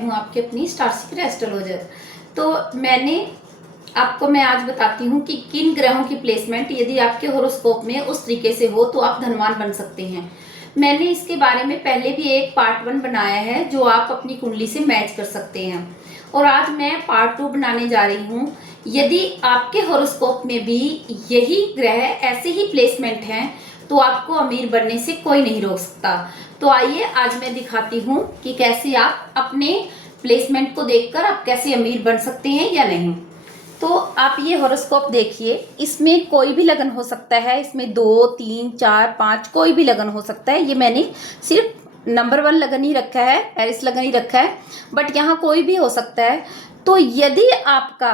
हूँ आपकी अपनी स्टार सीक्रेट एस्ट्रोलॉजर। तो मैं आज बताती हूँ कि किन ग्रहों की प्लेसमेंट यदि आपके होरोस्कोप में उस तरीके से हो तो आप धनवान बन सकते हैं। मैंने इसके बारे में पहले भी एक पार्ट 1 बनाया है जो आप अपनी कुंडली से मैच कर सकते हैं, और आज मैं पार्ट 2 बनाने जा रही हूँ। यदि आपके होरोस्कोप में भी यही ग्रह ऐसे ही प्लेसमेंट हैं तो आपको अमीर बनने से कोई नहीं रोक सकता। तो आइए आज मैं दिखाती हूँ कि कैसे आप अपने प्लेसमेंट को देखकर आप कैसे अमीर बन सकते हैं या नहीं। तो आप ये हॉरोस्कोप देखिए, इसमें कोई भी लगन हो सकता है, इसमें 2, 3, 4, 5 कोई भी लगन हो सकता है। ये मैंने सिर्फ नंबर 1 लगन ही रखा है, एरिस लगन ही रखा है, बट यहाँ कोई भी हो सकता है। तो यदि आपका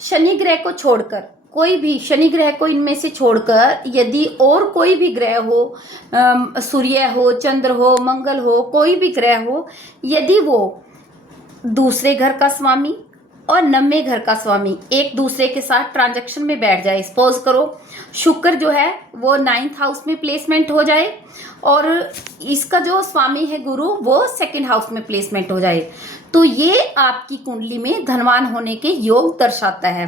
शनि ग्रह को छोड़कर कोई भी शनि ग्रह को इनमें से छोड़कर यदि और कोई भी ग्रह हो, सूर्य हो, चंद्र हो, मंगल हो, कोई भी ग्रह हो, यदि वो दूसरे घर का स्वामी और 9वें घर का स्वामी एक दूसरे के साथ ट्रांजैक्शन में बैठ जाए, सपोज करो शुक्र जो है वो 9th हाउस में प्लेसमेंट हो जाए और इसका जो स्वामी है गुरु वो 2nd हाउस में प्लेसमेंट हो जाए, तो ये आपकी कुंडली में धनवान होने के योग दर्शाता है।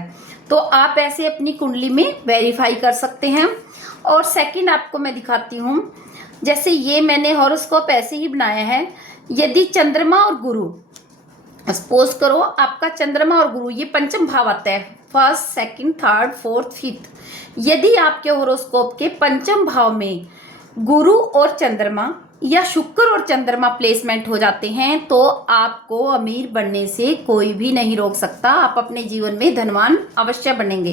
तो आप ऐसे अपनी कुंडली में वेरीफाई कर सकते हैं। और सेकंड आपको मैं दिखाती हूँ, जैसे ये मैंने हॉरोस्कोप ऐसे ही बनाया है। यदि चंद्रमा और गुरु, सपोज करो आपका चंद्रमा और गुरु ये पंचम भाव आता है, 1st, 2nd, 3rd, 4th, 5th। यदि आपके हॉरोस्कोप के पंचम भाव में गुरु और चंद्रमा या शुक्र और चंद्रमा प्लेसमेंट हो जाते हैं तो आपको अमीर बनने से कोई भी नहीं रोक सकता। आप अपने जीवन में धनवान अवश्य बनेंगे।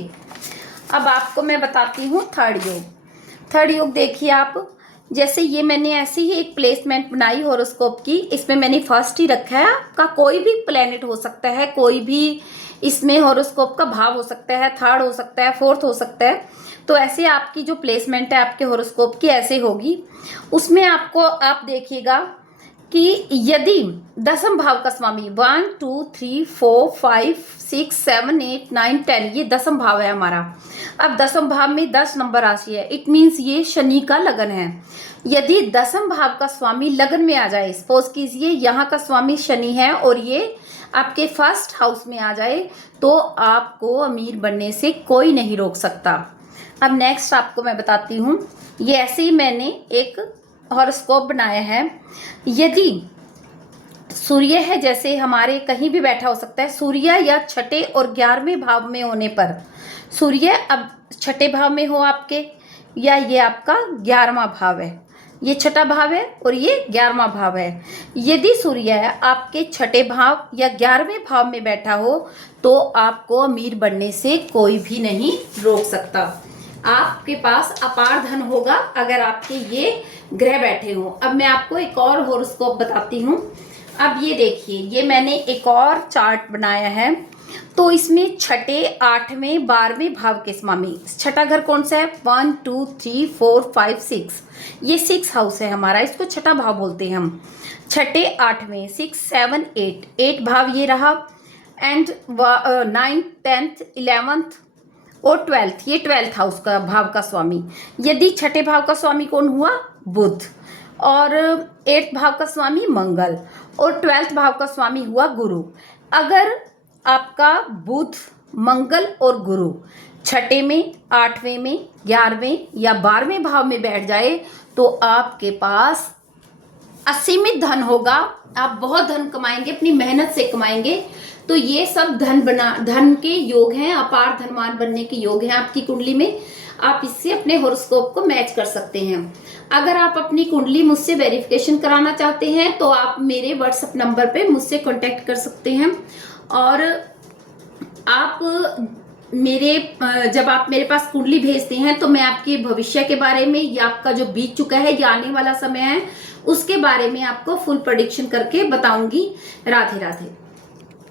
अब आपको मैं बताती हूँ थर्ड योग। थर्ड योग देखिए आप, जैसे ये मैंने ऐसी ही एक प्लेसमेंट बनाई हॉरोस्कोप की, इसमें मैंने फर्स्ट ही रखा है। आपका कोई भी प्लेनेट हो सकता है, कोई भी इसमें हॉरोस्कोप का भाव हो सकता है, 3rd हो सकता है, 4th हो सकता है। तो ऐसे आपकी जो प्लेसमेंट है आपके हॉरोस्कोप की ऐसे होगी। उसमें आपको आप देखिएगा कि यदि 10th भाव का स्वामी 1, 2, 3, 4, 5, 6, 7, 8, 9, 10 ये 10th भाव है हमारा। अब 10th भाव में 10 नंबर राशि है, इट मीन्स ये शनि का लगन है। यदि 10th भाव का स्वामी लगन में आ जाए, सपोज कीजिए यहाँ का स्वामी शनि है और ये आपके 1st हाउस में आ जाए, तो आपको अमीर बनने से कोई नहीं रोक सकता। अब नेक्स्ट आपको मैं बताती हूँ, ये ऐसे ही मैंने एक हॉरोस्कोप बनाया है। यदि सूर्य है, जैसे हमारे कहीं भी बैठा हो सकता है, सूर्य या 6ठे और 11वें भाव में होने पर, सूर्य अब 6ठे भाव में हो आपके, या ये आपका 11वां भाव है, ये 6ठा भाव है और ये 11वां भाव है। यदि सूर्य आपके 6ठे भाव या 11वें भाव में बैठा हो तो आपको अमीर बनने से कोई भी नहीं रोक सकता। आपके पास अपार धन होगा अगर आपके ये ग्रह बैठे हों। अब मैं आपको एक और हॉरोस्कोप बताती हूँ। अब ये देखिए, ये मैंने एक और चार्ट बनाया है। तो इसमें 6ठे, 8वें, 12वें भाव के स्वामी, 6ठा घर कौन सा है, 1, 2, 3, 4, 5, 6, ये 6 हाउस है हमारा, इसको 6ठा भाव बोलते हैं हम। 6ठे, 8वें, 6, 7, 8 भाव ये रहा, एंड 9, 10th, 11th और 12th, ये 12th हाउस का भाव का स्वामी। यदि 6ठे भाव का स्वामी कौन हुआ, बुध, और 8th भाव का स्वामी मंगल, और 12th भाव का स्वामी हुआ गुरु। अगर आपका बुध, मंगल और गुरु 6ठे में, 8वें में, 11वें या 12वें भाव में बैठ जाए तो आपके पास असीमित धन होगा। आप बहुत धन कमाएंगे, अपनी मेहनत से कमाएंगे। तो ये सब धन के योग हैं, अपार धनवान बनने के योग हैं आपकी कुंडली में। आप इससे अपने हॉरोस्कोप को मैच कर सकते हैं। अगर आप अपनी कुंडली मुझसे वेरिफिकेशन कराना चाहते हैं तो आप मेरे व्हाट्सएप नंबर पे मुझसे कांटेक्ट कर सकते हैं। और आप जब आप मेरे पास कुंडली भेजते हैं तो मैं आपके भविष्य के बारे में, या आपका जो बीत चुका है या आने वाला समय है उसके बारे में आपको फुल प्रेडिक्शन करके बताऊंगी। राधे राधे।